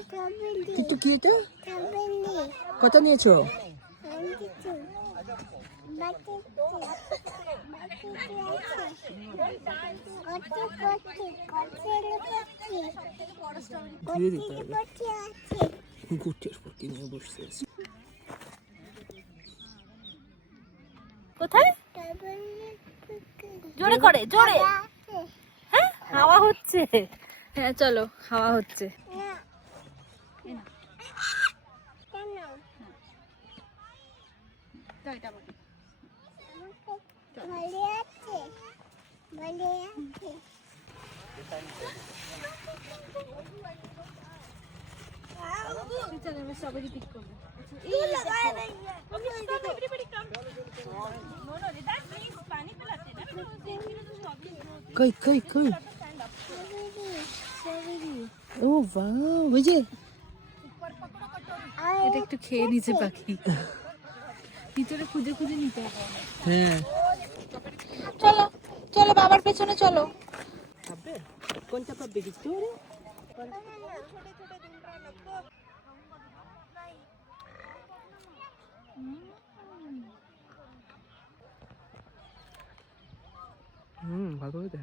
একটু কি এটা? কত নিয়েছো? কোথায়? জোরে করে, জোরে। হ্যাঁ, হাওয়া হচ্ছে। হ্যাঁ চলো, হাওয়া হচ্ছে। কই কই কই? ও বাহ, ওই যে এটা একটু খেয়ে নিচে পাখি, ভিতরে খুঁজে খুঁজে নিতে হবে। হ্যাঁ। চলো চলো, বাবার পেছনে চলো। খাবে? কোনটা খাবে কিছু? ভালো হবে।